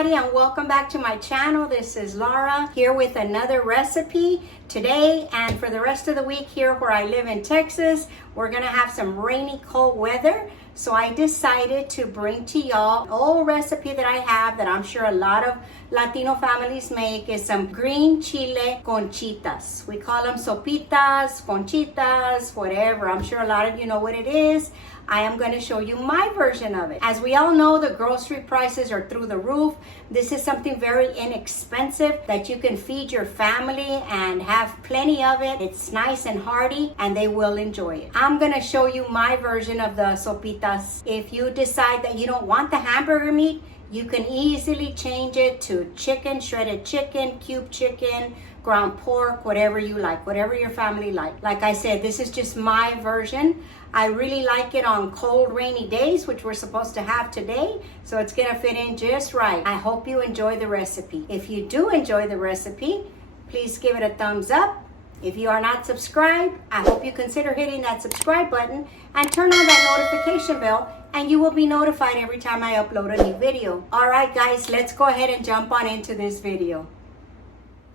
everybody, and welcome back to my channel. This is Laura here with another recipe today, and for the rest of the week here where I live in Texas, we're gonna have some rainy, cold weather. So I decided to bring to y'all an old recipe that I have that I'm sure a lot of Latino families make is some green chile conchitas. We call them sopitas, conchitas, whatever. I'm sure a lot of you know what it is. I am going to show you my version of it. As we all know, the grocery prices are through the roof. This is something very inexpensive that you can feed your family and have plenty of it. It's nice and hearty and they will enjoy it. I'm going to show you my version of the sopitas. If you decide that you don't want the hamburger meat, you can easily change it to chicken, shredded chicken, cube chicken, ground pork, whatever you like, whatever your family like. Like I said, this is just my version. I really like it on cold, rainy days, which we're supposed to have today. So it's gonna fit in just right. I hope you enjoy the recipe. If you do enjoy the recipe, please give it a thumbs up. If you are not subscribed, I hope you consider hitting that subscribe button and turn on that notification bell, and you will be notified every time I upload a new video. All right, guys, let's go ahead and jump on into this video.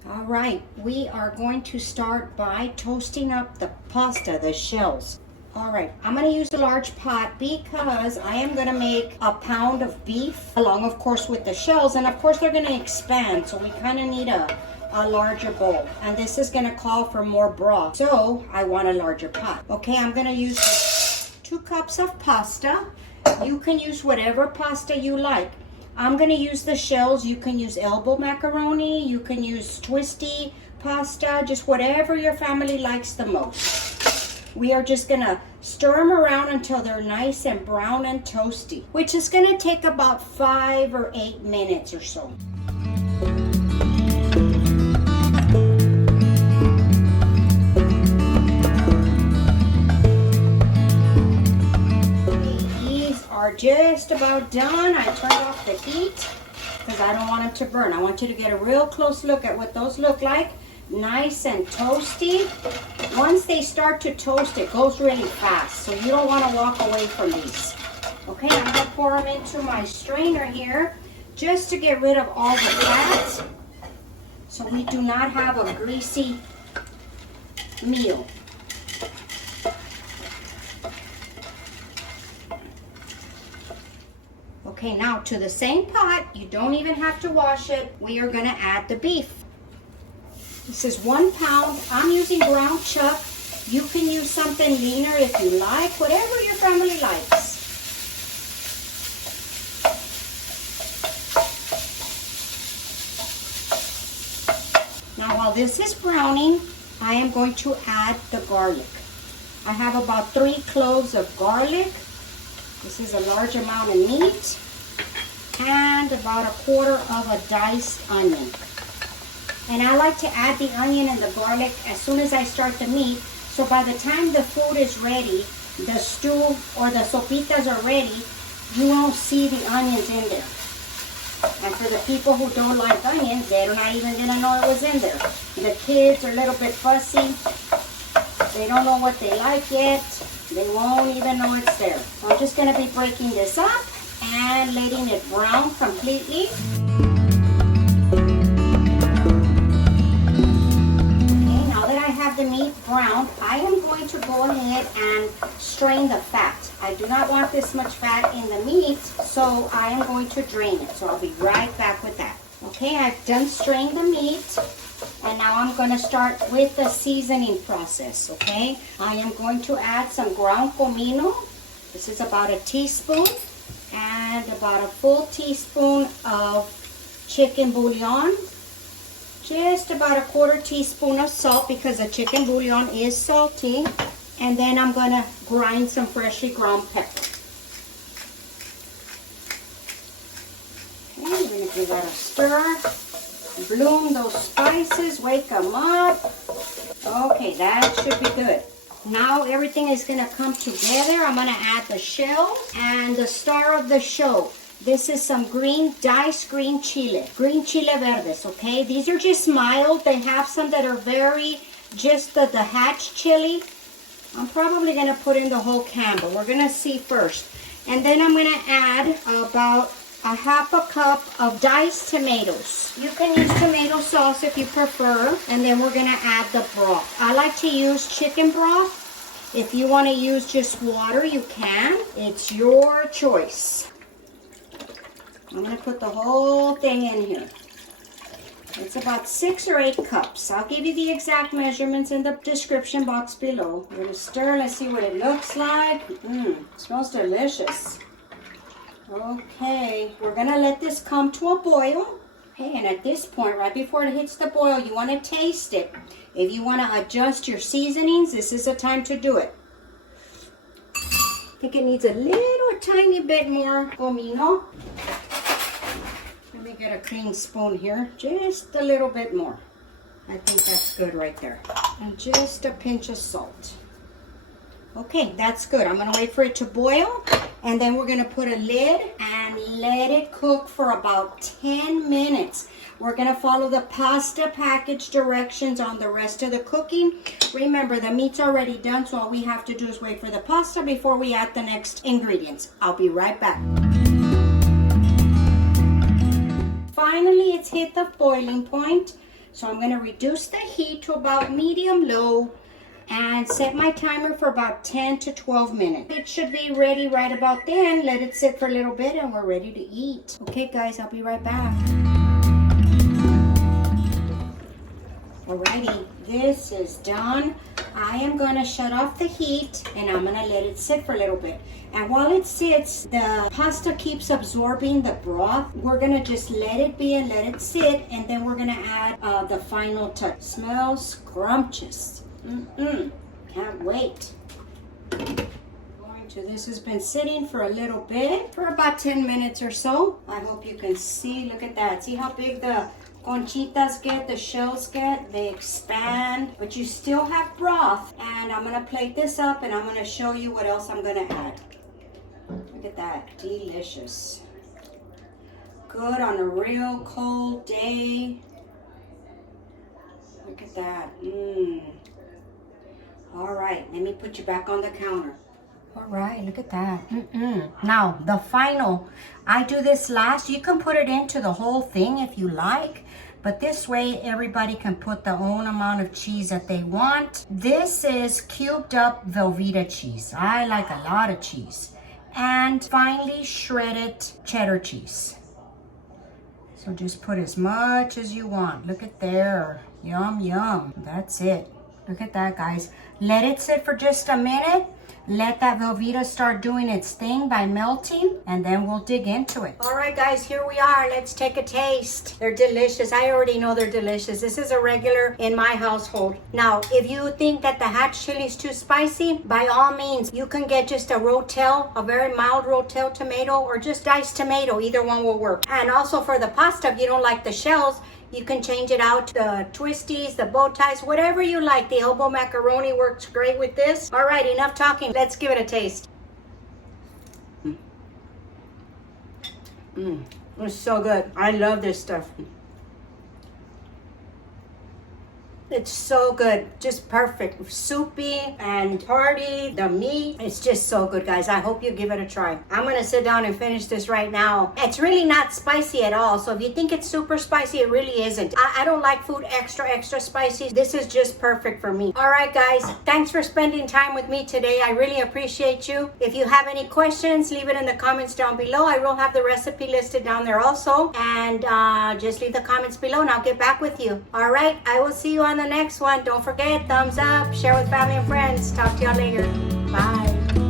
All right, we are going to start by toasting up the pasta, the shells. All right, I'm gonna use a large pot because I am gonna make a pound of beef, along of course with the shells, and of course they're gonna expand, so we kind of need a larger bowl, and this is gonna call for more broth, so I want a larger pot. Okay, I'm gonna use 2 cups of pasta. You can use whatever pasta you like. I'm gonna use the shells. You can use elbow macaroni, you can use twisty pasta, just whatever your family likes the most. We are just gonna stir them around until they're nice and brown and toasty, which is gonna take about 5 or 8 minutes or so. Are just about done. I turned off the heat because I don't want them to burn. I want you to get a real close look at what those look like. Nice and toasty. Once they start to toast, it goes really fast, so you don't want to walk away from these. Okay, I'm going to pour them into my strainer here just to get rid of all the fat so we do not have a greasy meal. Okay, now to the same pot, you don't even have to wash it. We are gonna add the beef. This is 1 pound. I'm using ground chuck. You can use something leaner if you like, whatever your family likes. Now while this is browning, I am going to add the garlic. I have about 3 cloves of garlic. This is a large amount of meat, and about 1/4 of a diced onion. And I like to add the onion and the garlic as soon as I start the meat, so by the time the food is ready, the stew or the sopitas are ready, you won't see the onions in there. And for the people who don't like onions, they're not even gonna know it was in there. The kids are a little bit fussy. They don't know what they like yet. They won't even know it's there. So I'm just going to be breaking this up and letting it brown completely. Okay, now that I have the meat browned, I am going to go ahead and strain the fat. I do not want this much fat in the meat, so I am going to drain it. So I'll be right back with that. Okay, I've done strained the meat. And now I'm going to start with the seasoning process, okay? I am going to add some ground comino. This is about 1 teaspoon. And about a full teaspoon of chicken bouillon. Just about 1/4 teaspoon of salt because the chicken bouillon is salty. And then I'm going to grind some freshly ground pepper. Okay, I'm going to give that a stir. Bloom those spices, wake them up. Okay, that should be good. Now everything is gonna come together. I'm gonna add the shells and the star of the show. This is some diced green chile verdes, okay? These are just mild. They have some that are just the hatch chili. I'm probably gonna put in the whole can, but we're gonna see first. And then I'm gonna add about a half a cup of diced tomatoes. You can use tomato sauce if you prefer. And then we're gonna add the broth. I like to use chicken broth. If you want to use just water, you can. It's your choice. I'm going to put the whole thing in here. It's about 6 or 8 cups. I'll give you the exact measurements in the description box below. We're going to stir. Let's see what it looks like. Smells delicious. Okay, we're going to let this come to a boil. Okay, and at this point, right before it hits the boil, you want to taste it. If you want to adjust your seasonings, this is the time to do it. I think it needs a little tiny bit more comino. Let me get a clean spoon here. Just a little bit more. I think that's good right there. And just a pinch of salt. Okay, that's good. I'm going to wait for it to boil. And then we're going to put a lid and let it cook for about 10 minutes. We're going to follow the pasta package directions on the rest of the cooking. Remember, the meat's already done, so all we have to do is wait for the pasta before we add the next ingredients. I'll be right back. Finally, it's hit the boiling point. So I'm going to reduce the heat to about medium-low and set my timer for about 10 to 12 minutes. It should be ready right about then. Let it sit for a little bit and we're ready to eat. Okay, guys, I'll be right back. Alrighty, this is done. I am going to shut off the heat and I'm going to let it sit for a little bit. And while it sits, the pasta keeps absorbing the broth. We're going to just let it be and let it sit, and then we're going to add the final touch. Smells scrumptious. Can't wait. This has been sitting for a little bit, for about 10 minutes or so. I hope you can see. Look at that. See how big the conchitas get, the shells get? They expand, but you still have broth. And I'm going to plate this up and I'm going to show you what else I'm going to add. Look at that. Delicious. Good on a real cold day. Look at that. All right, let me put you back on the counter. All right, look at that. Now, the final. I do this last. You can put it into the whole thing if you like, but this way everybody can put the own amount of cheese that they want. This is cubed up Velveta cheese. I like a lot of cheese. And finely shredded cheddar cheese. So just put as much as you want. Look at there. Yum, yum. That's it. Look at that, guys. Let it sit for just a minute. Let that Velveta start doing its thing by melting, and then we'll dig into it. All right, guys, here we are. Let's take a taste. They're delicious. I already know they're delicious. This is a regular in my household. Now, if you think that the hatch chili is too spicy, by all means, you can get just a rotel, a very mild rotel tomato, or just diced tomato. Either one will work. And also for the pasta, if you don't like the shells, you can change it out to the twisties, the bow ties, whatever you like. The elbow macaroni works great with this. All right, enough talking. Let's give it a taste. It's so good. I love this stuff. It's so good, just perfect, soupy and hearty. The meat, it's just so good, guys. I hope you give it a try. I'm gonna sit down and finish this right now. It's really not spicy at all, so if you think it's super spicy, it really isn't. I don't like food extra spicy. This is just perfect for me. All right, guys, thanks for spending time with me today. I really appreciate you. If you have any questions, leave it in the comments down below. I will have the recipe listed down there also, and just leave the comments below and I'll get back with you. All right, I will see you on the next one. Don't forget, thumbs up, share with family and friends. Talk to y'all later. Bye.